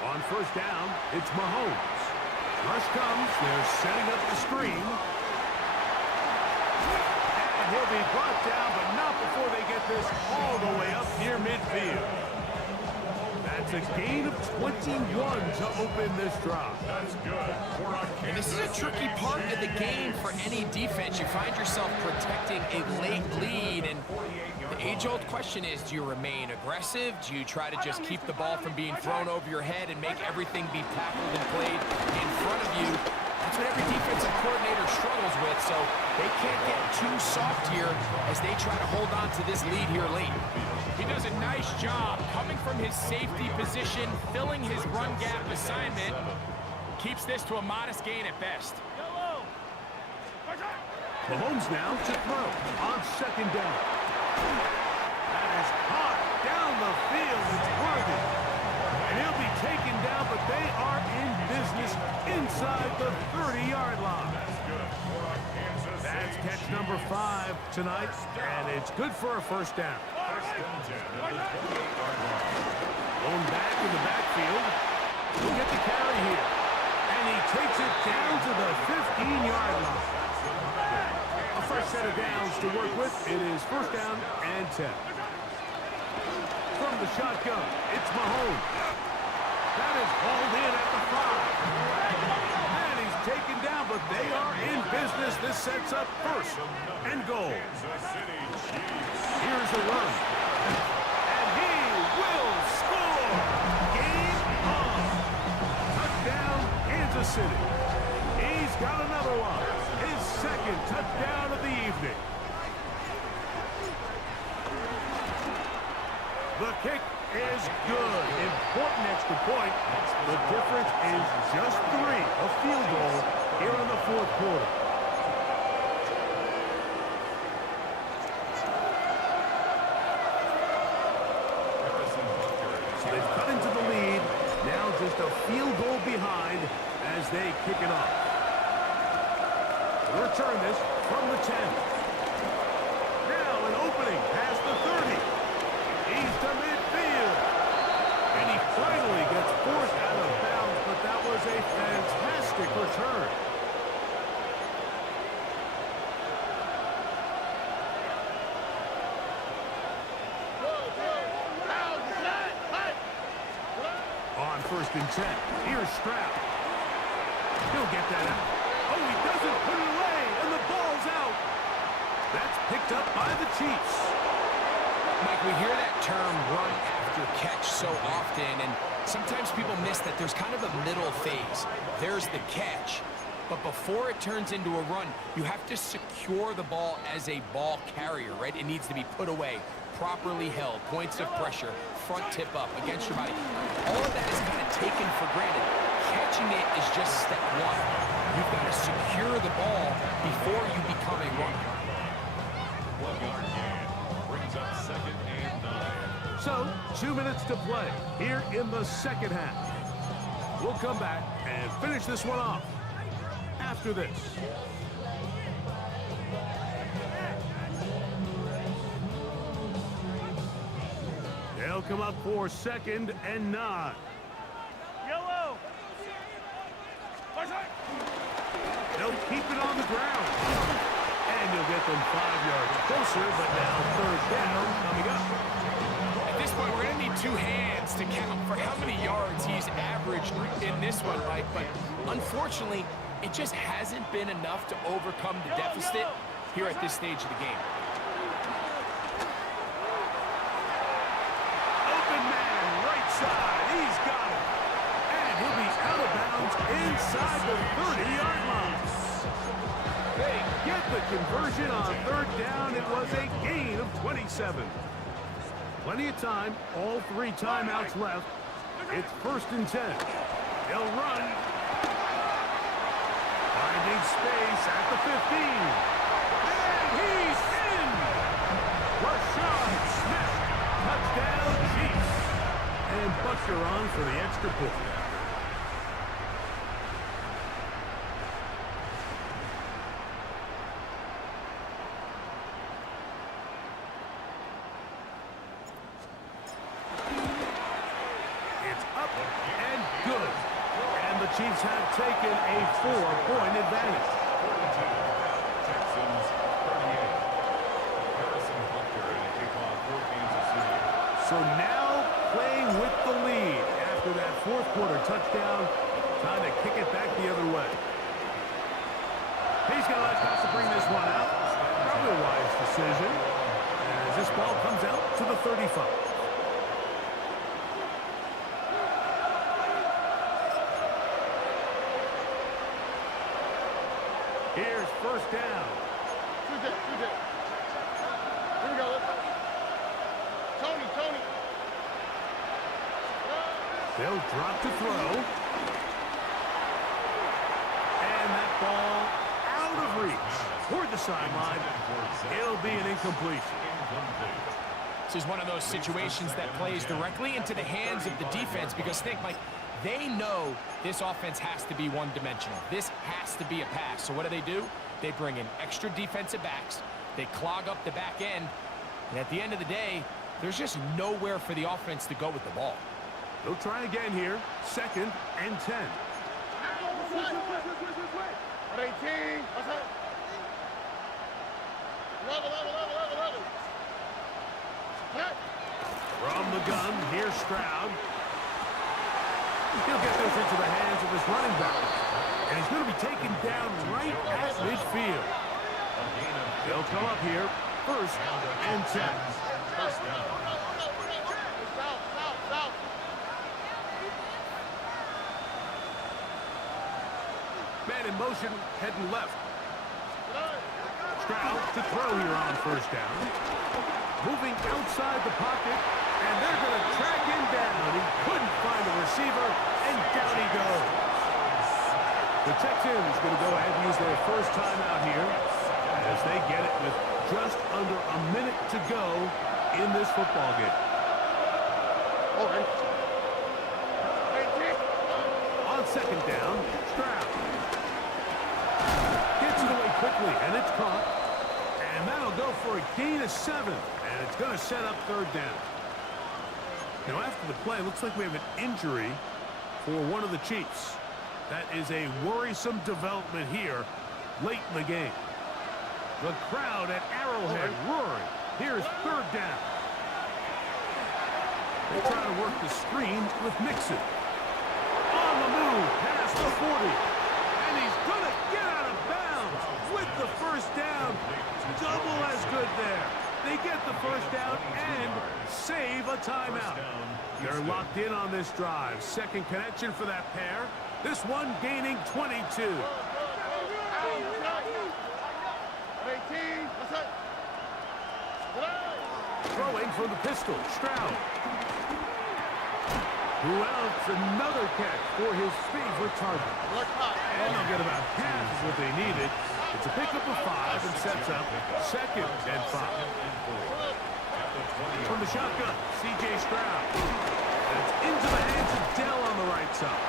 On 1st down, it's Mahomes. Rush comes. They're setting up the screen. And he'll be brought down, but not before they get this all the way up near midfield. That's a gain of 21 to open this drive. That's good. And this is a tricky part of the game for any defense. You find yourself protecting a late lead, and the age-old question is, do you remain aggressive? Do you try to just keep the ball from being thrown over your head and make everything be tackled and played in front of you? That's what every defensive coordinator struggles with, so They can't get too soft here as they try to hold on to this lead here late. He does a nice job coming from his safety position, filling his run gap assignment. Keeps this to a modest gain at best. Mahomes now to throw on second down. That is caught down the field. It's worthy. And he'll be taken down, but they are in business inside the 30-yard line. That's catch number 5 tonight, and it's good for a first down. Going back in the backfield. He'll get the carry here. And he takes it down to the 15-yard line. A fresh set of downs to work with. It is first down and 10. From the shotgun, it's Mahomes. That is hauled in at the 5. And he's taken down, but they are in business. This sets up first and goal. Here's the run. And he will score. Game on. Touchdown, Kansas City. He's got another one. His second touchdown of the evening. The kick is good. Important extra point. The difference is just 3. A field goal here in the fourth quarter. So they've cut into the lead. Now just a field goal behind as they kick it off. Return this from the 10. Now an opening past the 30. He's to midfield. And he finally gets forced out of bounds, but that was a fantastic return. On first and 10, here's Stroud. He'll get that out. Oh, he doesn't put it away, and the ball's out. That's picked up by the Chiefs. Mike, we hear that term run after catch so often, and sometimes people miss that there's kind of a middle phase. There's the catch, but before it turns into a run, you have to secure the ball as a ball carrier, right? It needs to be put away, properly held, points of pressure, front tip up against your body. All of that is kind of taken for granted. Catching it is just step 1. You've got to secure the ball before you become a runner. 1 yard gain. Brings up second and 9. So, 2 minutes to play here in the second half. We'll come back and finish this one off after this. They'll come up for second and 9. Yellow. They'll keep it on the ground. And you'll get them 5 yards closer, but now third down coming up. At this point, we're going to need 2 hands to count for how many yards he's averaged in this one, Mike. But unfortunately, it just hasn't been enough to overcome the deficit here at this stage of the game. Open man, right side. He's got it. And he'll be out of bounds inside the 30-yard line. They get the conversion on third down. It was a gain of 27. Plenty of time. All 3 timeouts left. It's first and 10. They'll run. Finding space at the 15. And he's in! Rashad Smith. Touchdown, Chiefs. And Buster on for the extra point. Chiefs have taken a 4-point advantage. Texans 38. Harrison Butker in a kickoff 14 to 3. So now playing with the lead after that fourth quarter touchdown, trying to kick it back the other way. He's going to let Costa bring this one out. Probably a wise decision as this ball comes out to the 35. Here's first down. Here we go. Let's go. Tony. They'll drop to throw. And that ball out of reach. Toward the sideline. It'll be an incompletion. This is one of those situations that plays directly into the hands of the defense because think, Mike, they know this offense has to be one-dimensional. This has to be a pass. So what do? They bring in extra defensive backs. They clog up the back end. And at the end of the day, there's just nowhere for the offense to go with the ball. They'll try again here. 2nd and 10. 18. What's that? 11. From the gun, here's Stroud. He'll get this into the hands of his running back. And he's going to be taken down right at midfield. They'll come up here. 1st and 10. Man in motion, heading left. Stroud to throw here on 1st down. Moving outside the pocket, and they're going to track him down. He couldn't find the receiver, and down he goes. The Texans going to go ahead and use their 1st timeout here as they get it with just under a minute to go in this football game. On 2nd down, Stroud gets it away quickly, and it's caught. And that'll go for a gain of 7, and it's going to set up 3rd down. Now, after the play, looks like we have an injury for one of the Chiefs. That is a worrisome development here late in the game. The crowd at Arrowhead roaring. Here's 3rd down. They try to work the screen with Mixon. On the move, past the 40. And he's going to get out of bounds with the 1st down. Double as good there. They get the 1st down and save a timeout. They're locked in on this drive. 2nd connection for that pair. This one gaining 22. 18. What's that? Throwing from the pistol, Stroud. Who else? Another catch for his favorite target. And they'll get about half of what they needed. It's a pickup of 5 and sets up 2nd and 5. From the shotgun, C.J. Stroud. And it's into the hands of Dell on the right side.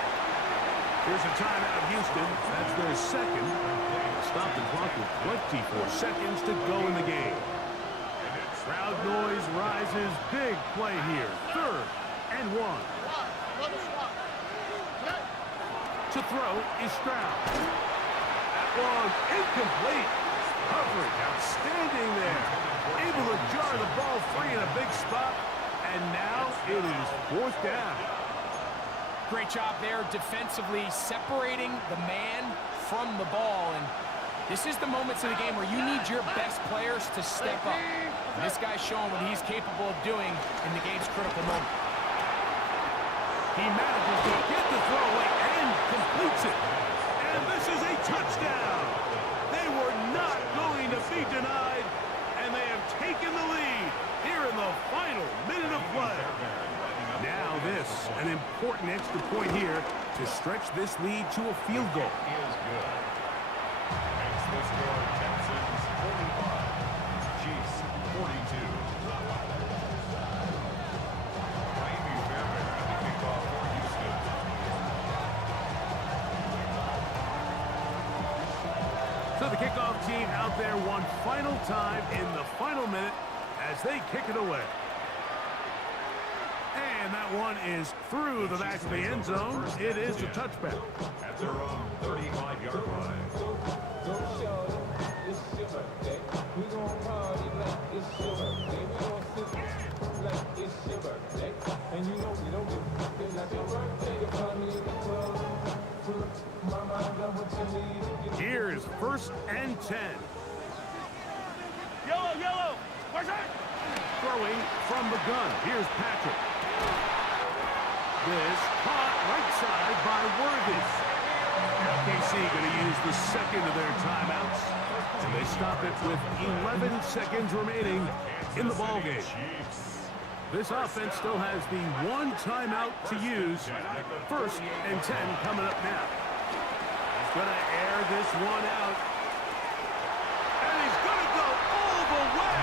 Here's a timeout, Houston. That's their 2nd. Stop the clock with 24 seconds to go in the game. Crowd noise rises. Big play here. 3rd and 1. To throw is Stroud. That one incomplete. Coverage outstanding there. Able to jar the ball free in a big spot. And now it is 4th down. Great job there defensively separating the man from the ball. And this is the moments of the game where you need your best players to step up. And this guy's showing what he's capable of doing in the game's critical moment. He manages to get the throw away and completes it. And this is a touchdown. They were not going to be denied, and they have taken the lead here in the final minute of play. Now this, an important extra point here to stretch this lead to a field goal. Is good. Makes the score Texans 45, Chiefs 42. So the kickoff team out there one final time in the final minute as they kick it away. And that one is through the back of the end zone. It is a touchback. At their own 35-yard line. Here's 1st and 10. Yellow. Where's that? Throwing from the gun. Here's Patrick. This caught right side by Worthy. Now KC going to use the 2nd of their timeouts. And they stop it with 11 seconds remaining in the ballgame. This offense still has the one timeout to use. 1st and 10 coming up now. He's going to air this one out. And he's going to go all the way.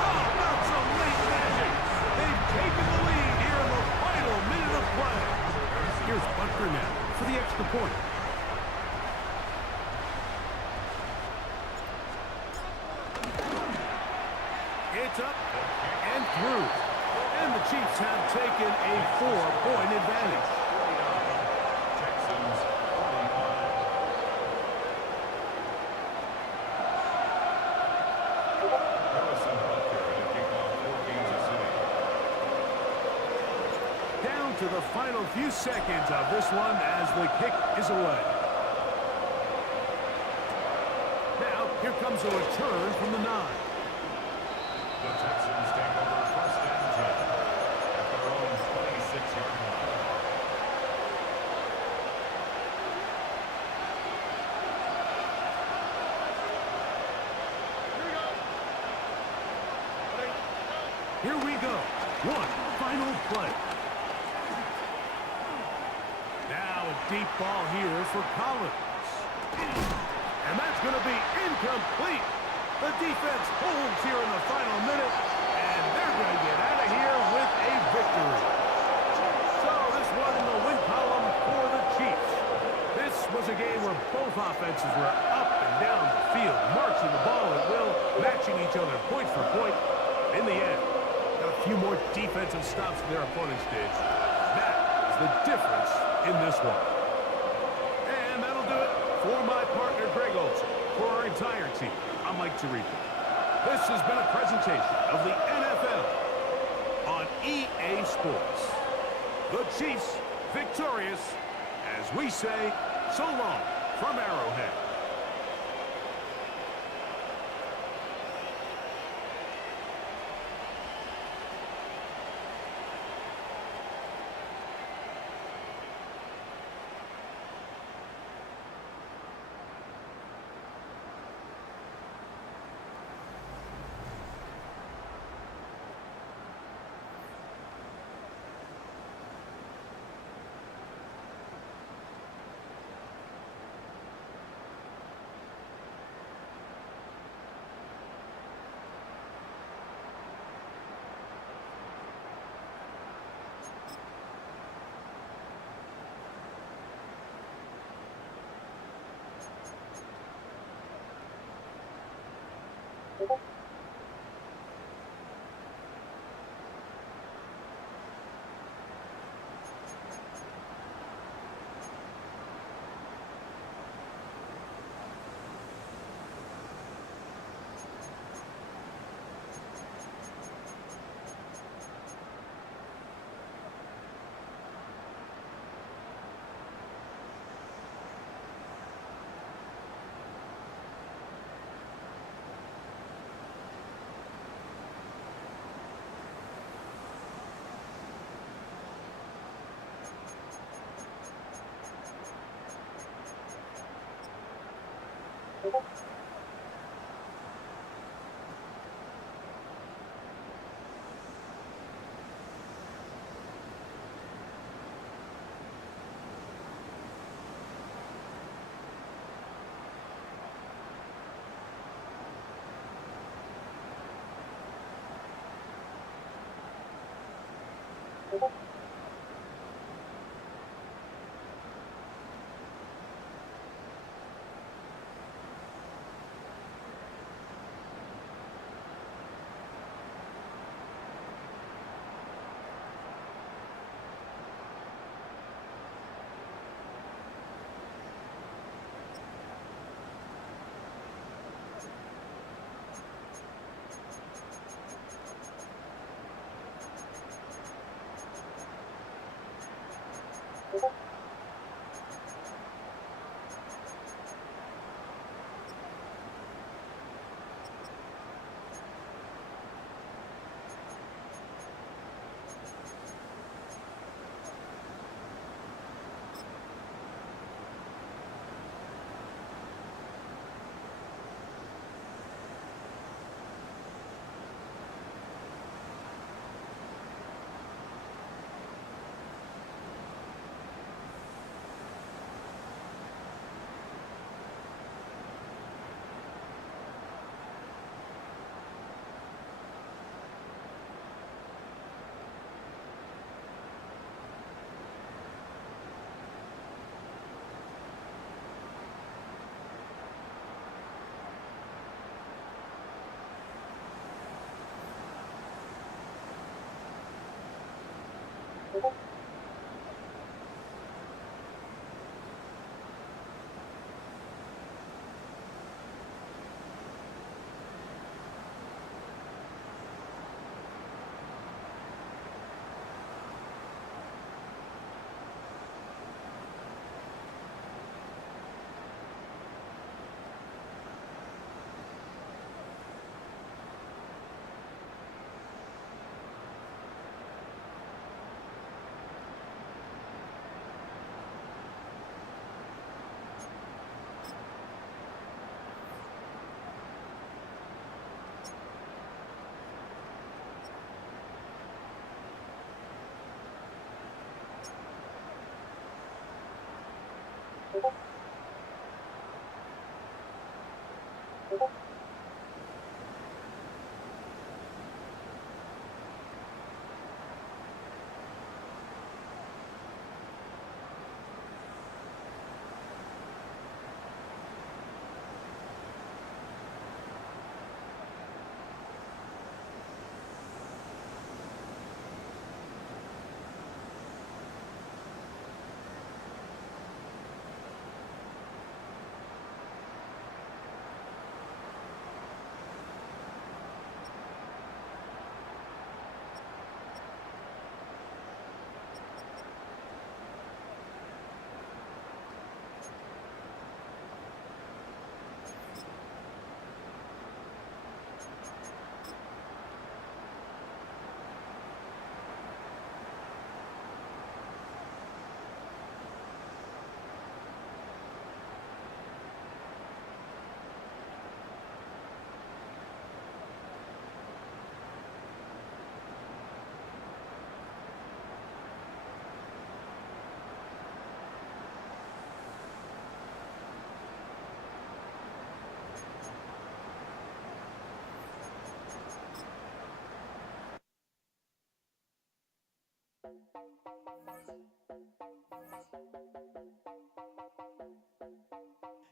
How about some late magic? They've taken the lead here in the final minute of play. Here's Butker now for the extra point. It's up and through. And the Chiefs have taken a 4-point advantage. Texans 45. Harrison Butker to kick off for Kansas City. Down to the final few seconds of this one as the kick is away. Now, here comes a return from the 9. The Texans take over 1st and 10 at their own 26-yard line. Here we go. One final play. Now a deep ball here for Collins. And that's going to be incomplete. The defense holds here in the final minute, and they're going to get out of here with a victory. So this one in the win column for the Chiefs. This was a game where both offenses were up and down the field, marching the ball at will, matching each other point for point. In the end, got a few more defensive stops than their opponents did. That is the difference in this one. And that'll do it for my partner, Greg Olson. For our entire team, I'm Mike Tirico. This has been a presentation of the NFL on EA Sports. The Chiefs victorious, as we say, so long from Arrowhead.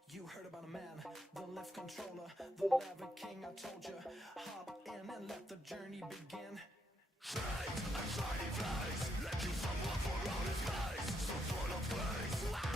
You heard about a man, the lift controller, the lever king, I told you. Hop in and let the journey begin. Straight and shiny face, let you someone for all his face. So full of face.